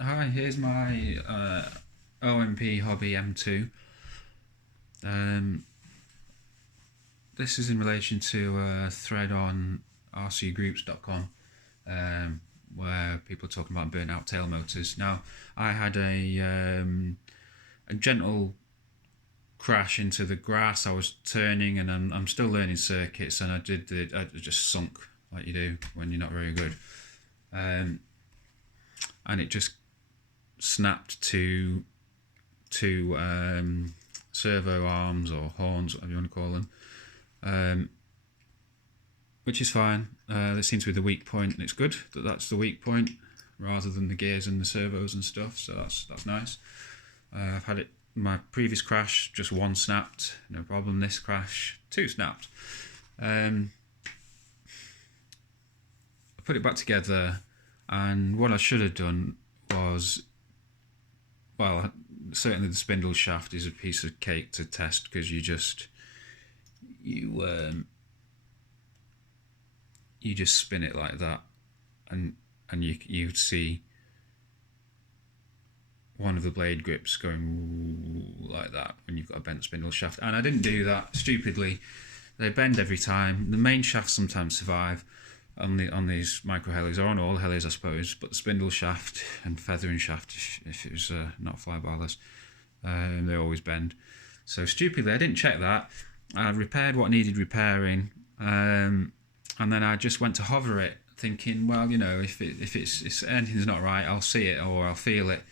Hi, here's my OMPHobby M2. Um, this is in relation to a thread on rcgroups.com where people are talking about burnt out tail motors. Now, I had a gentle crash into the grass. I was turning and I'm still learning circuits, and I just sunk like you do when you're not very good. And it just snapped to two servo arms or horns, whatever you want to call them, which is fine. This seems to be the weak point, and it's good that that's the weak point rather than the gears and the servos and stuff. So that's nice. I've had it. My previous crash, just one snapped, no problem. This crash, two snapped. I put it back together, and what I should have done was, well, certainly the spindle shaft is a piece of cake to test, because you just spin it like that, and you see one of the blade grips going like that when you've got a bent spindle shaft. And I didn't do that stupidly. They bend every time. The main shafts sometimes survive on these micro helis, or on all helis I suppose, but the spindle shaft and feathering shaft, if it was not flybarless, they always bend. So stupidly I didn't check that. I repaired what needed repairing, and then I just went to hover it, thinking, well, you know, if anything's not right, I'll see it or I'll feel it.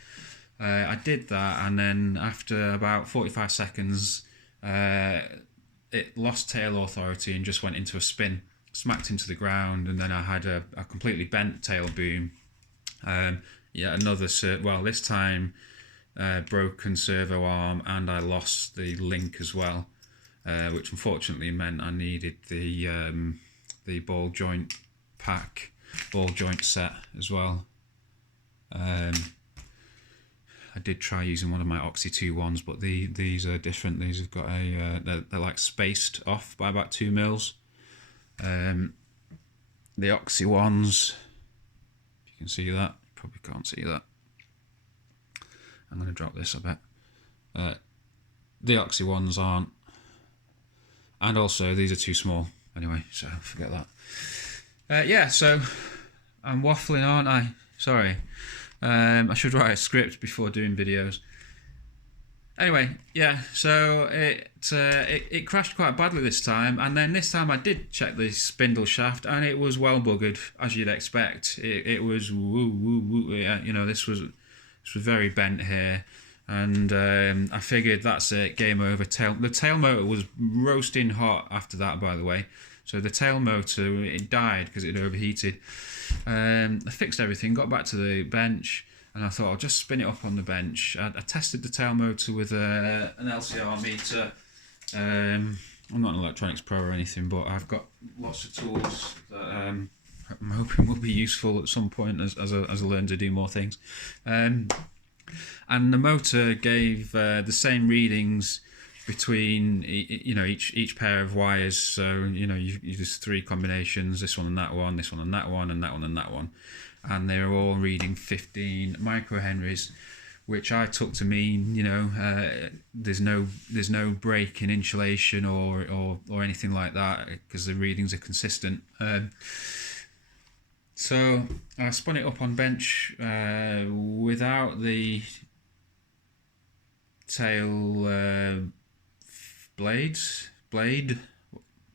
I did that, and then after about 45 seconds, it lost tail authority and just went into a spin, smacked into the ground, and then I had a completely bent tail boom. Another, well, this time broken servo arm, and I lost the link as well, which unfortunately meant I needed the ball joint set as well. I did try using one of my Oxy 2 ones, but these are different. These have got they're like spaced off by about 2 mils. The Oxy ones, if you can see that, you probably can't see that. I'm going to drop this a bit. The Oxy ones aren't, and also these are too small. Anyway, so forget that. Yeah, so I'm waffling, aren't I? Sorry. I should write a script before doing videos. Anyway, yeah, so it crashed quite badly this time, and then this time I did check the spindle shaft, and it was well buggered, as you'd expect. It was yeah, you know, this was very bent here, and I figured that's it, game over. The tail motor was roasting hot after that, by the way. So the tail motor, it died because it had overheated. I fixed everything, got back to the bench, and I thought I'll just spin it up on the bench. I tested the tail motor with an LCR meter. I'm not an electronics pro or anything, but I've got lots of tools that I'm hoping will be useful at some point as I learn to do more things. And the motor gave the same readings between, you know, each pair of wires. So, you know, you just 3 combinations, this one and that one, this one and that one, and that one and that one, and they were all reading 15 microhenries, which I took to mean, you know, there's no break in insulation or anything like that, because the readings are consistent. So I spun it up on bench without the tail blade,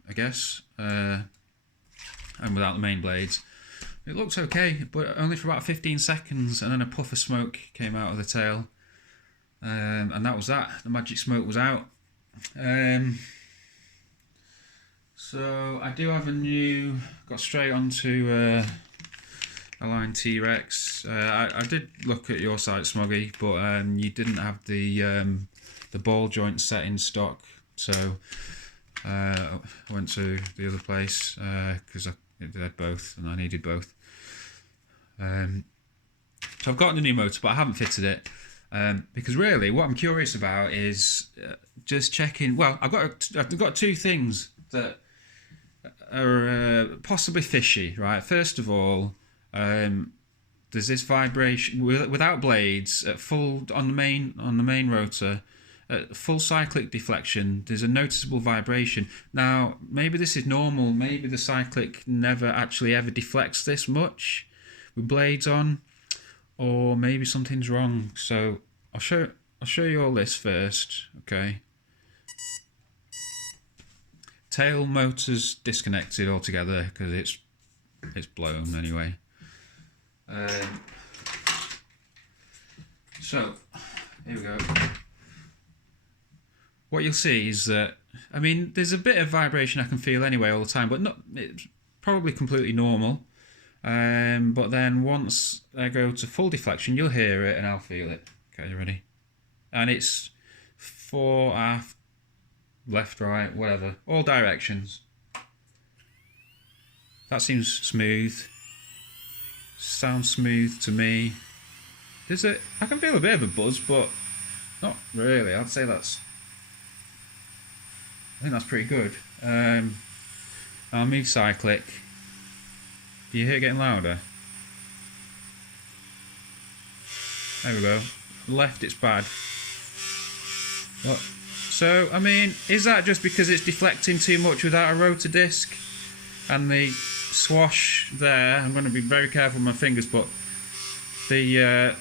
I guess, and without the main blades. It looked okay, but only for about 15 seconds, and then a puff of smoke came out of the tail, and that was that. The magic smoke was out. So I do have got straight onto a line T-Rex. I did look at your site, Smoggy, but you didn't have the ball joint set in stock. So I went to the other place because it had both, and I needed both. So I've got the new motor, but I haven't fitted it because really, what I'm curious about is just checking. Well, I've got 2 things that are possibly fishy. Right, first of all, there's this vibration without blades at full on the main rotor. At full cyclic deflection, there's a noticeable vibration. Now, maybe this is normal. Maybe the cyclic never actually ever deflects this much with blades on, or maybe something's wrong. So I'll show you all this first. Okay. Tail motor's disconnected altogether because it's blown anyway. So here we go. What you'll see is that, I mean, there's a bit of vibration I can feel anyway all the time, but it's probably completely normal. But then once I go to full deflection, you'll hear it and I'll feel it. Okay, you ready? And it's fore, aft, left, right, whatever, all directions. That seems smooth. Sounds smooth to me. I can feel a bit of a buzz, but not really. I'd say I think that's pretty good. I'll move cyclic. Do you hear it getting louder? There we go. Left, it's bad. What? So, I mean, is that just because it's deflecting too much without a rotor disc? And the swash there, I'm going to be very careful with my fingers, but the...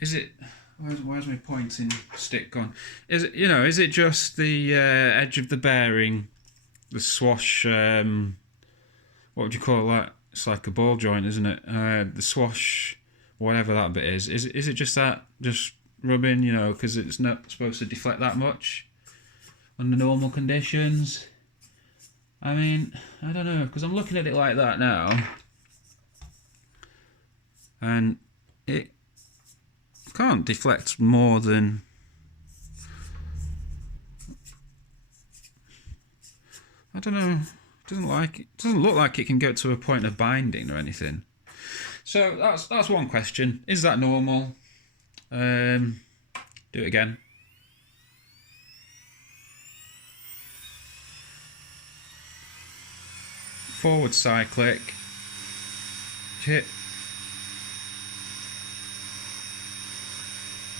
is it... Where's my pointing stick gone? Is it, is it just the edge of the bearing, the swash? What would you call that? It's like a ball joint, isn't it? The swash, whatever that bit is. Is it just that, just rubbing? Because it's not supposed to deflect that much under normal conditions. I mean, I don't know, because I'm looking at it like that now, and it can't deflect more than, I don't know, doesn't look like it can go to a point of binding or anything. So that's one question. Is that normal? Do it again. Forward cyclic. Hit.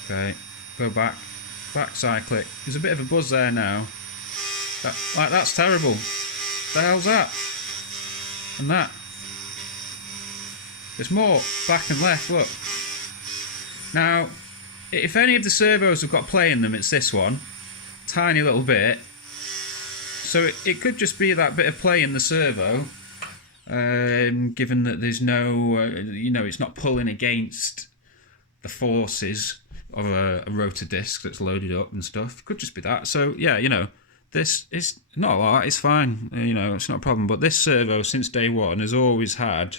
Okay, go back cyclic. There's a bit of a buzz there now. That's terrible. The hell's that? And that. There's more back and left, look. Now, if any of the servos have got play in them, it's this one. Tiny little bit. So it could just be that bit of play in the servo, given that there's no, it's not pulling against the forces of a rotor disc that's loaded up and stuff. Could just be that. So yeah, this is not a lot. It's fine. It's not a problem. But this servo, since day one, has always had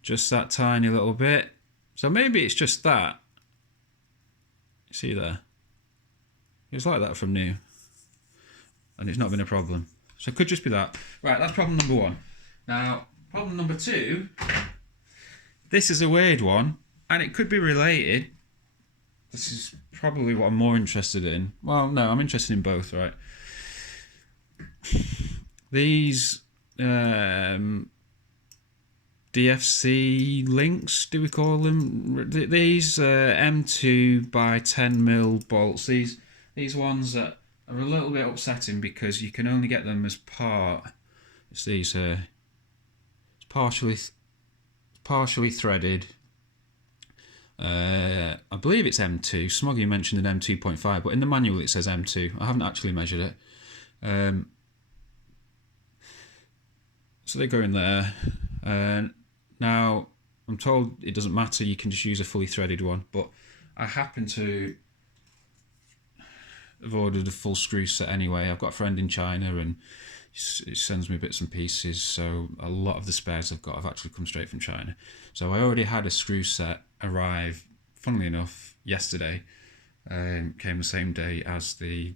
just that tiny little bit. So maybe it's just that. See there? It was like that from new, and it's not been a problem. So it could just be that. Right, that's problem number one. Now, problem number two. This is a weird one, and it could be related. This is probably what I'm more interested in. Well, no, I'm interested in both, right? These DFC links, do we call them? These M2 by 10mm bolts. These ones that are a little bit upsetting because you can only get them as part. It's these here. It's partially threaded. I believe it's M2. Smoggy mentioned an M2.5, but in the manual it says M2. I haven't actually measured it. So they go in there. Now, I'm told it doesn't matter, you can just use a fully threaded one, but I happen to have ordered a full screw set anyway. I've got a friend in China and he sends me bits and pieces, so a lot of the spares I've got have actually come straight from China. So I already had a screw set arrive, funnily enough, yesterday. Came the same day as the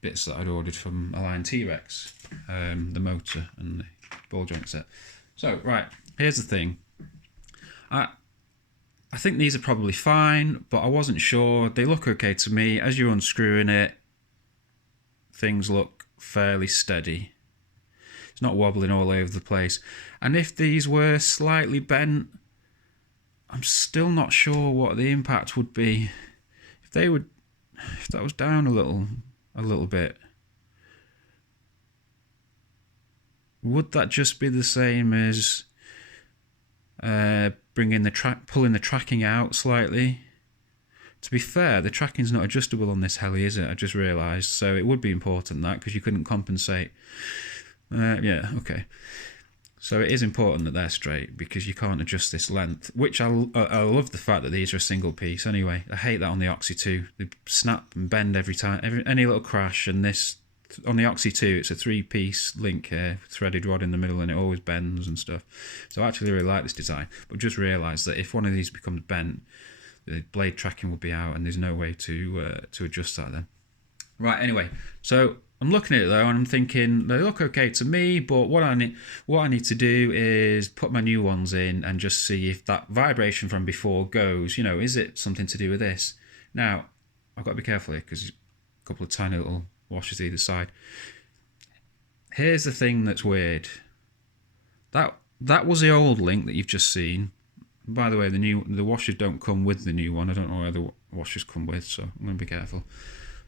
bits that I'd ordered from Align T-Rex, the motor and the ball joint set. So, right, here's the thing. I think these are probably fine, but I wasn't sure. They look okay to me. As you're unscrewing it, things look fairly steady. It's not wobbling all over the place. And if these were slightly bent, I'm still not sure what the impact would be. If that was down a little bit, would that just be the same as pulling the tracking out slightly? To be fair, the tracking's not adjustable on this heli, is it? I just realised. So it would be important that, because you couldn't compensate. Yeah, okay. So it is important that they're straight, because you can't adjust this length, which I love the fact that these are a single piece anyway. I hate that on the Oxy 2. They snap and bend every time, any little crash, and this, on the Oxy 2, it's a 3-piece link here, threaded rod in the middle, and it always bends and stuff. So I actually really like this design, but just realised that if one of these becomes bent, the blade tracking will be out, and there's no way to adjust that then. Right, anyway, so I'm looking at it though, and I'm thinking they look okay to me, but what I need to do is put my new ones in and just see if that vibration from before goes. You know, is it something to do with this? Now, I've got to be careful here because a couple of tiny little washers either side. Here's the thing that's weird. That was the old link that you've just seen. By the way, the washers don't come with the new one. I don't know where the washers come with, so I'm going to be careful.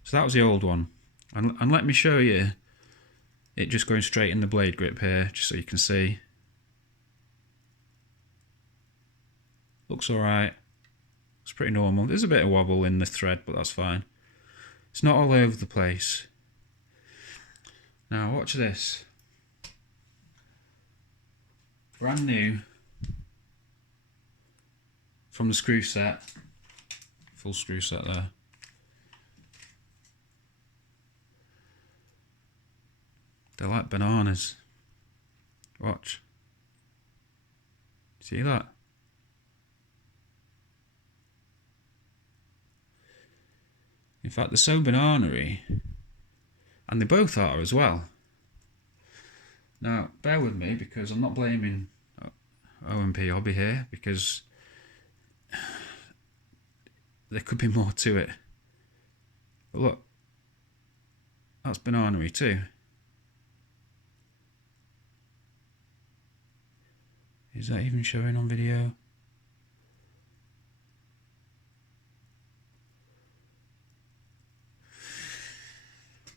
So that was the old one. And let me show you it just going straight in the blade grip here, just so you can see. Looks alright. It's pretty normal. There's a bit of wobble in the thread, but that's fine. It's not all over the place. Now watch this. Brand new. From the screw set, full screw set there. They're like bananas. Watch. See that? In fact, they're so banana-y, and they both are as well. Now, bear with me, because I'm not blaming OMPHobby here, because there could be more to it. But look, that's banana-y too. Is that even showing on video?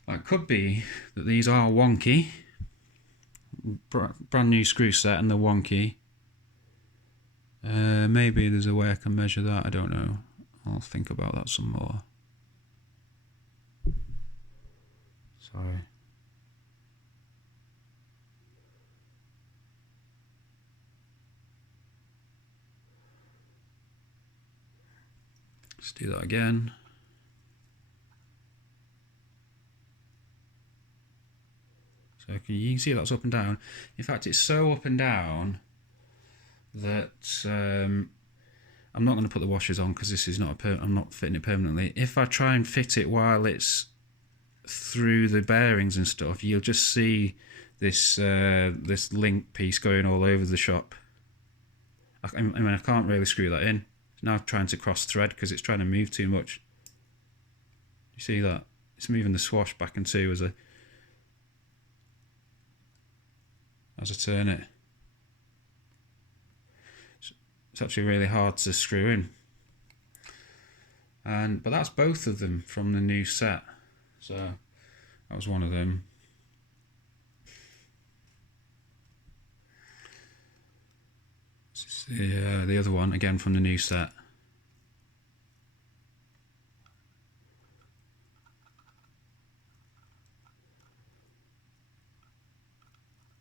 It could be that these are wonky. Brand new screw set and they're wonky. Maybe there's a way I can measure that, I don't know. I'll think about that some more. Sorry. Let's do that again. So you can see that's up and down. In fact, it's so up and down that I'm not going to put the washers on because this is not I'm not fitting it permanently. If I try and fit it while it's through the bearings and stuff, you'll just see this this link piece going all over the shop. I mean, I can't really screw that in. It's now trying to cross thread because it's trying to move too much. You see that? It's moving the swash back and two as I turn it. It's actually really hard to screw in. But that's both of them from the new set. So that was one of them. This is the other one, again from the new set.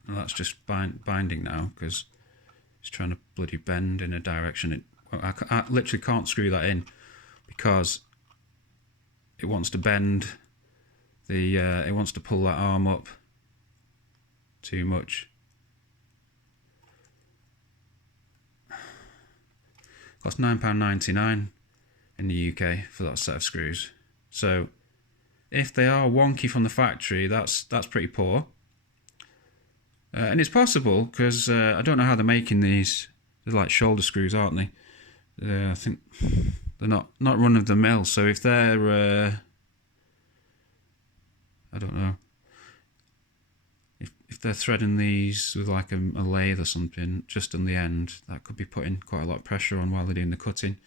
And that's just binding now because it's trying to bloody bend in a direction. I literally can't screw that in because it wants to bend it wants to pull that arm up too much. Cost £9.99 in the UK for that set of screws. So if they are wonky from the factory, that's pretty poor. And it's possible because I don't know how they're making these. They're like shoulder screws, aren't they? I think they're not run of the mill. So if they're I don't know. If they're threading these with like a lathe or something just on the end, that could be putting quite a lot of pressure on while they're doing the cutting.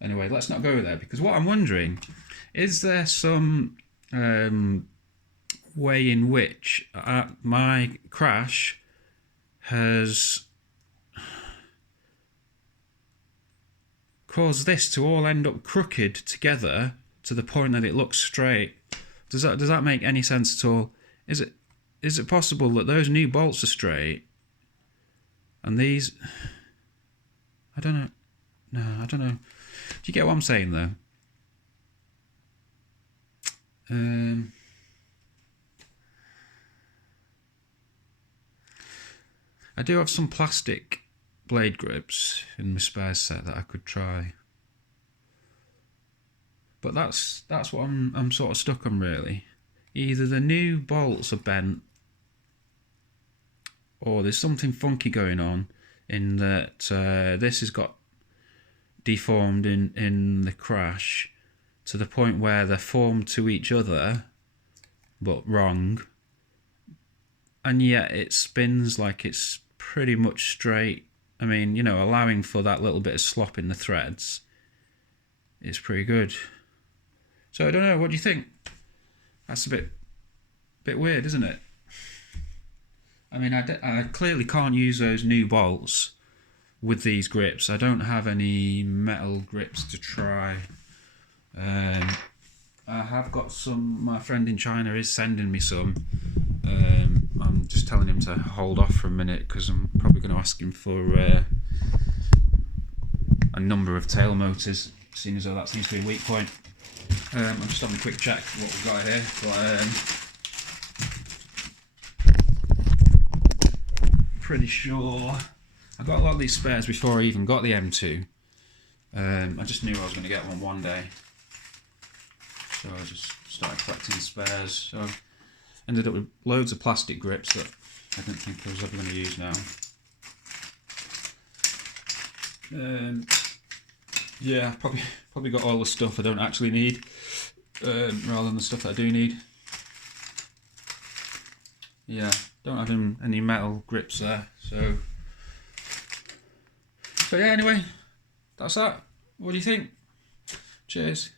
Anyway, let's not go there, because what I'm wondering, is there some way in which my crash has caused this to all end up crooked together to the point that it looks straight? Does that make any sense at all? Is it possible that those new bolts are straight and these, I don't know. No, I don't know. Do you get what I'm saying though? I do have some plastic blade grips in my spares set that I could try, but that's what I'm sort of stuck on really. Either the new bolts are bent, or there's something funky going on in that this has got deformed in the crash to the point where they're formed to each other but wrong, and yet it spins like it's pretty much straight. I mean, you know, allowing for that little bit of slop in the threads, it's pretty good. So I don't know, what do you think? That's a bit weird, isn't it? I mean, I clearly can't use those new bolts with these grips. I don't have any metal grips to try. I have got some. My friend in China is sending me some. I'm just telling him to hold off for a minute because I'm probably going to ask him for a number of tail motors, seeing as though that seems to be a weak point. I'm just having a quick check what we've got here. Pretty sure I got a lot of these spares before I even got the M2. I just knew I was going to get one day, so I just started collecting spares. So I ended up with loads of plastic grips that I didn't think I was ever going to use now. Yeah, probably got all the stuff I don't actually need, rather than the stuff that I do need. Yeah, don't have any metal grips there, so yeah, anyway, that's that. What do you think? Cheers.